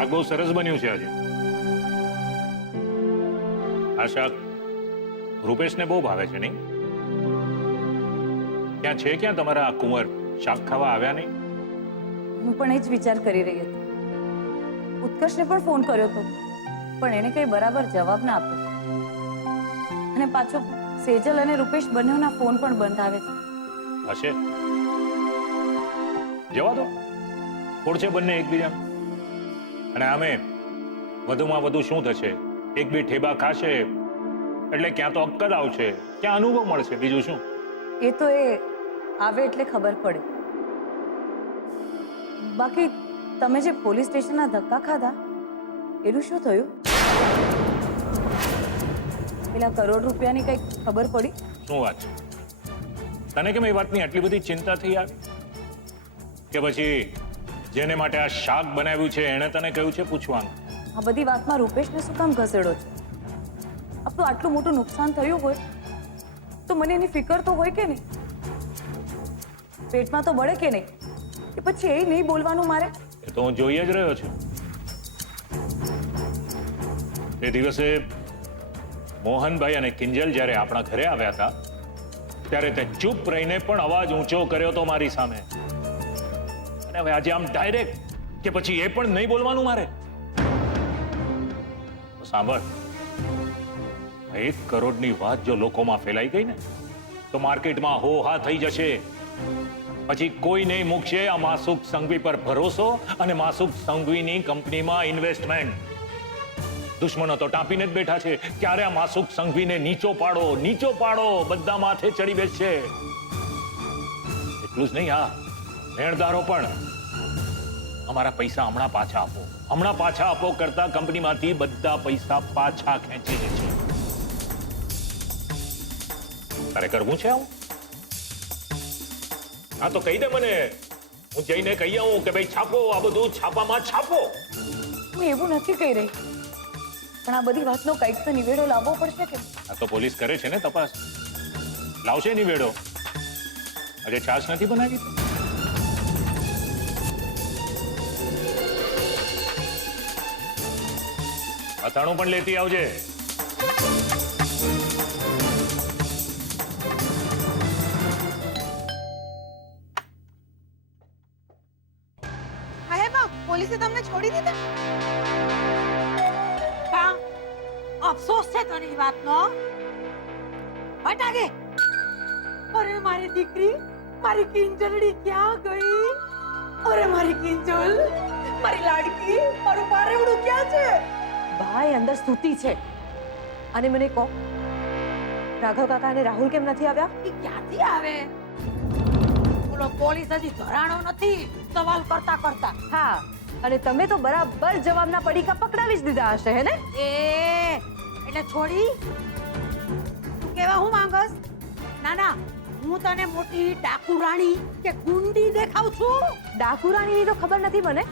શાક બહુ સરસ બન્યું છે આજે. આ શાક રૂપેશને બહુ ભાવે છે નહીં? ક્યાં છે ક્યાં તમારા કુંવર? શાક ખાવા આવ્યા નહીં? હું પણ એ જ વિચાર કરી રહી હતી. ઉત્કર્ષને પણ ફોન કર્યો હતો, પણ એને કઈ બરાબર જવાબ ના આપ્યો. અને પાછો સેજલ અને રૂપેશ બંનેના ફોન પણ બંધ આવે છે. હશે, જવા દો. ઓળખે બંને એકબીજા. અને આમે વધુમાં વધુ શું થશે? એક બે ઠેબા ખાશે એટલે ક્યાં તો અક્કલ આવશે, ક્યાં અનુભવ મળશે, બીજું શું? એ તો એ આવે એટલે ખબર પડે. બાકી તમે જે પોલીસ સ્ટેશનના ધક્કા ખાધા એનું શું થયું? પેલા કરોડ રૂપિયાની કઈ ખબર પડી? શું વાત છે? તને કેમ એ વાતની આટલી બધી ચિંતા થઈ આવી? કે પછી જેને માટે આ શાક બનાવ્યું છે એણે તને કહ્યું છે પૂછવાનું? આ બધી વાતમાં રૂપેશને શું કામ ઘસેડો છે? આપણું આટલું મોટું નુકસાન થયું હોય તો મને એની ફિકર તો હોય કે નહીં? પેટમાં તો બળે કે નહીં? કે પછી એ નહીં બોલવાનું મારે? એ તો હું જોઈ જ રહ્યો છું. એ દિવસે મોહનભાઈ અને કિંજલ જ્યારે આપણા ઘરે આવ્યા હતા ત્યારે તે ચૂપ રહીને પણ અવાજ ઊંચો કર્યો તો મારી સામે. અને હવે આજે આમ ડાયરેક્ટ કે પછી એ પણ નહીં બોલવાનું મારે? તો સાંભળ, 1 કરોડની વાત જો લોકોમાં ફેલાઈ ગઈ ને તો માર્કેટમાં હો હા થઈ જશે. પછી કોઈ નહીં મૂકશે આ માસુક સંઘવી પર ભરોસો અને માસુક સંઘવીની કંપનીમાં ઇન્વેસ્ટમેન્ટ. દુશ્મનો તો ટાંપીને જ બેઠા છે. ક્યારે આ માસુક સંઘવીને નીચો પાડો, નીચો પાડો, બધા માથે ચડી બેસશે. એટલું જ નહીં, હા, લેણદારો પણ અમારા પૈસા હમણાં પાછા આપો, હમણાં પાછા આપો કરતા કંપનીમાંથી બધા પૈસા પાછા ખેંચી લે છે. તારે કરવું છે આવું? હા તો કહી દે મને, હું જઈને કહી આવું કે ભાઈ છાપો, આ બધું છાપામાં છાપો. હું એવું નથી કહી રહી, પણ આ બધી વાતનો કંઈક તો નિવેડો લાવવો પડશે કે? આ તો પોલીસ કરે છે ને તપાસ, લાવશે નિવેડો. આજે છાશ નથી બનાવી? અથાણું પણ લેતી આવજે. પોલીસે તમને છોડી દીધા? કા અફસોસ છે તને વાતનો? હટ આગે. અરે મારી દીકરી, મારી કિંજલડી ક્યાં ગઈ? અરે મારી કિંજલ, મારી લાડકી, મારું પારેવડું ક્યાં છે? ભાઈ અંદર સૂતી છે. અને મને કહો, રાઘવ કાકા અને રાહુલ કેમ નથી આવ્યા? એ ક્યાંથી આવે? બોલો, પોલીસ હજી ધરાણો નથી સવાલ કરતા કરતા. હા, અને તમે તો બરાબર જવાબના પડીકા પકડાવી જ દીધા હશે, હે ને? એટલે છોડી તું કેવા હું માંગસ? ના ના, હું તને મોટી ડાકુ રાણી કે ગુંડી દેખાઉં છું? ડાકુ રાણીની તો ખબર નથી મને,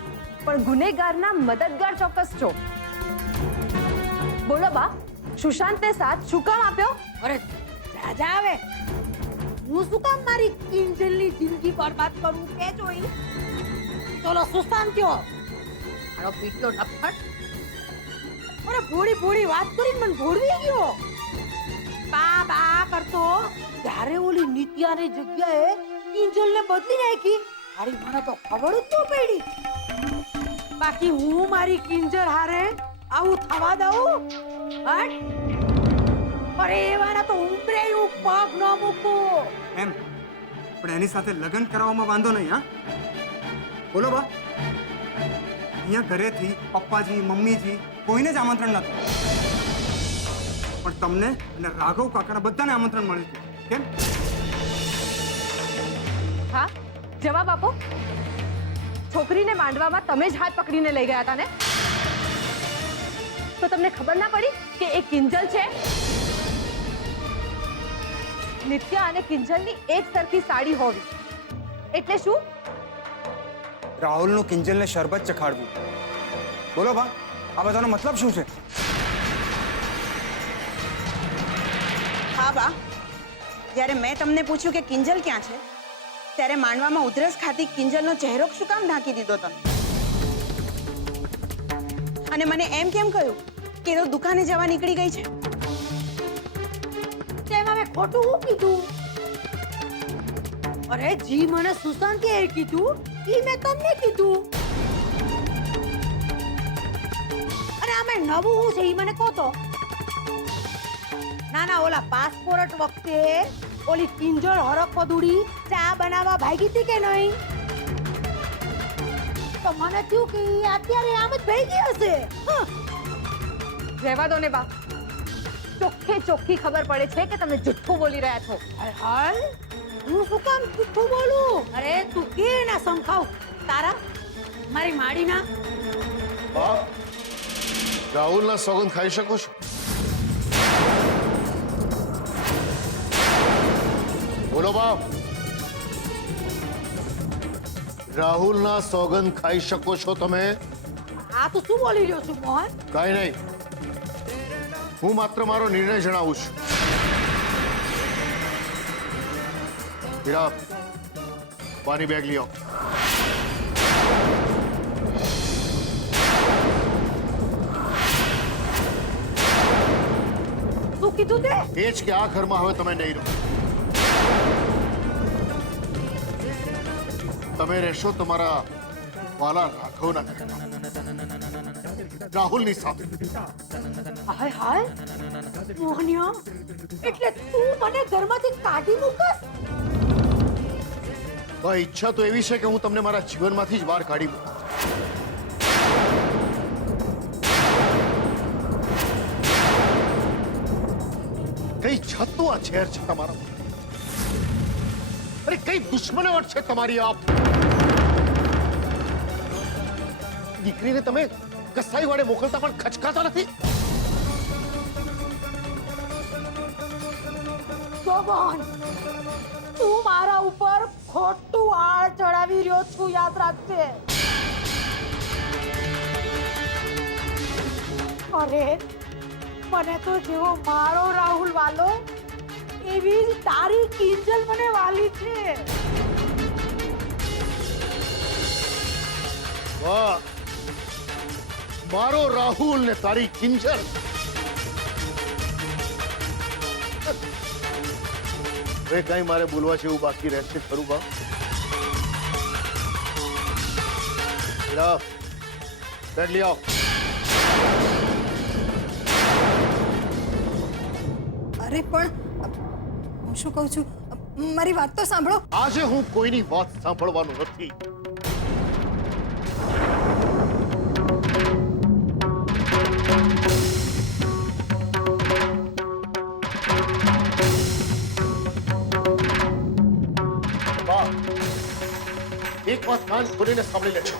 પણ ગુનેગારના મદદગાર ચોક્કસ છો. બોલો બા, સુશાંતને સાથ શું કામ આપ્યો? અરે રાજા આવે, હું શું કામ મારી કિંજલની જિંદગી બરબાદ કરું કે જોઈ? ચલો સુશાંત કયો આનો પીટલો નફટ. અરે ભોળી ભોળી વાત કરીને મને ભોળવી ગયો. બા બા કરતો ત્યારે ઓલી નિત્યાની જગ્યાએ કિંજલને બદલી નાખી. મારી મને તો ખબર જ ન પડી. બાકી હું મારી કિંજલ હારે આવું થવા દઉં? હટ. અરે એવાના તો ઉંબરે હું પગ ન મૂકું. એમ પણ એની સાથે લગ્ન કરાવવામાં વાંધો નહીં. હા બોલો બા, અહીંયા ઘરેથી પપ્પાજી મમ્મીજી કોઈને જ આમંત્રણ નતું, પણ તમને અને રાઘવ કાકાના બધાને આમંત્રણ મળ્યું હતું. કેમ? હા, જવાબ આપો. છોકરીને માંડવામાં તમે જ હાથ પકડીને લઈ ગયા હતા ને? તો તમને ખબર ના પડી કે એ કિંજલ છે? નિત્યા અને કિંજલની એક સરખી સાડી હોવી એટલે શું? રાહુલનું કિંજલને શરબત ચખાડવું. બોલો બા, આ બધાનો મતલબ શું છે? હા બા, જ્યારે મેં તમને પૂછ્યું કે કિંજલ ક્યાં છે ત્યારે માંડવામાં ઉધરસ ખાતી કિંજલનો ચહેરો શું કામ ઢાંકી દીધો તમે? અને મને એમ કેમ કહ્યું કે એ તો દુકાને જવા નીકળી ગઈ છે? તેમાં મેં ખોટું શું કીધું? અરે જી મને સુશાંતે કીધું ઈ મેં તમને કીધું. અને આમે નવું શું છે ઈ મને કહો તો. ના ના, ઓલા પાસપોર્ટ વખતે ઓલી કિંજલ હરક પદુડી ચા બનાવવા ભાગી હતી કે નહીં? તો મને થયું કે ઈ અત્યારે આમ જ ભાગી હશે. રહેવા દો ને બા, ચોખ્ખે ચોખ્ખી ખબર પડે છે કે તમે જુઠ્ઠું બોલી રહ્યા છો. હાય, હું શું કામ જુઠ્ઠું બોલું? અરે તું કે ના સમખાવ તારા મારી માડીના. બાપ, રાહુલના સોગંદ ખાઈ શકો છો? બોલો બાપ, રાહુલના સોગંદ ખાઈ શકો છો તમે? આ તો શું બોલી રહ્યો છું મોહન? કાંઈ નહીં, હું માત્ર મારો નિર્ણય જણાવું છું. હીરા, પાણી બેગ લઈ આવો. શું કીધું તે? એ જ કે આ ઘરમાં હવે તમે નહીં રહો. તમે રહેશો તમારા વાલા રાઘવના ઘરમાં, રાહુલની સાથે. હાય હાય મોહનિયા, એટલે તું મને ઘરમાંથી કાઢી મૂકસ? ભાઈ, ઈચ્છા તો એવી છે કે હું તમને મારા જીવનમાંથી જ બહાર કાઢી મૂકું. કઈ જાતનું આ ઝેર છે તમારા? અરે કઈ દુશ્મનાવટ છે તમારી આપ? દીકરીને તમે કસાઈ વાળે મોકલતા પણ ખચકાતા નથી? મોહન, તું મારા ઉપર ખોટું આળ ચડાવી રહ્યો છું, યાદ રાખજે. અરે મને તો જેવો મારો રાહુલ વાલો એવી જ તારી કિંજલ મને વાલી છે. વાહ, મારો રાહુલ ને તારી કિંજલ. હવે કઈ મારે બોલવા જેવું બાકી રહેશે ખરું બા? બેગ લઈ આવો. અરે પણ હું શું કહું છું, મારી વાત તો સાંભળો. આજે હું કોઈની વાત સાંભળવાનું નથી. એક વાત કાન ખોલીને સાંભળી લેજો.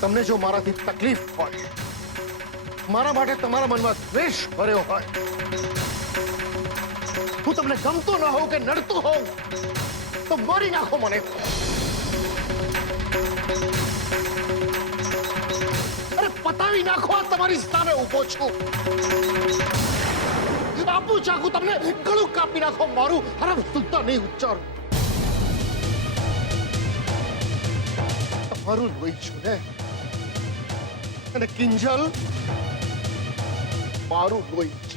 તમને જો મારાથી તકલીફ હોય, મારા માટે તમારા મનમાં દ્વેષ ભર્યો હોય, હું તમને ગમતો ન હોઉં કે નડતું હોઉં, તો મારી નાખો મને. અરે પતાવી નાખો, આ તમારી સામે ઊભો છું. આપું ચાકુ તમને, ગળું કાપી નાખો મારું. હરફ સુદ્ધા નહીં ઉચ્ચારું. તમારું લોહી છું ને, અને કિંજલ મારું લોહી છે.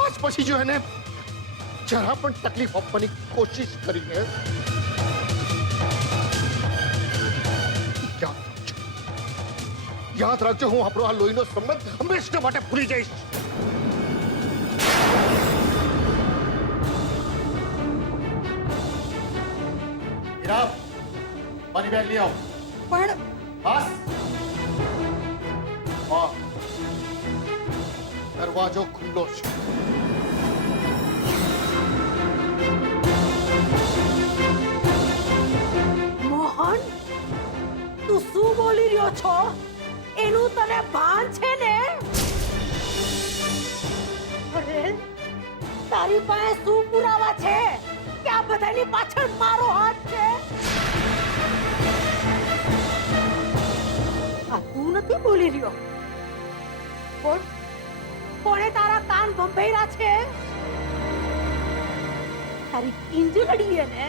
આજ પછી જો એને જરા પણ તકલીફ આપવાની કોશિશ કરીને યાદ રાખજો, હું આપણો આ લોહીનો સંબંધ હંમેશા માટે ભૂલી જઈશ. પાણી બેગ લઈ આવો. પણ બસ, હા, દરવાજો ખુલ્લો છે. મોહન, તું શું બોલી રહ્યો છો એનું તને ભાન છે ને? અરે તારી પાસે શું પુરાવા છે કે આ બધાની પાછળ મારો હાથ છે? આ તું નથી બોલી રહ્યો. કોણ કોણે તારા કાન ભંભેરા છે? તારી કિંજડીએ ને?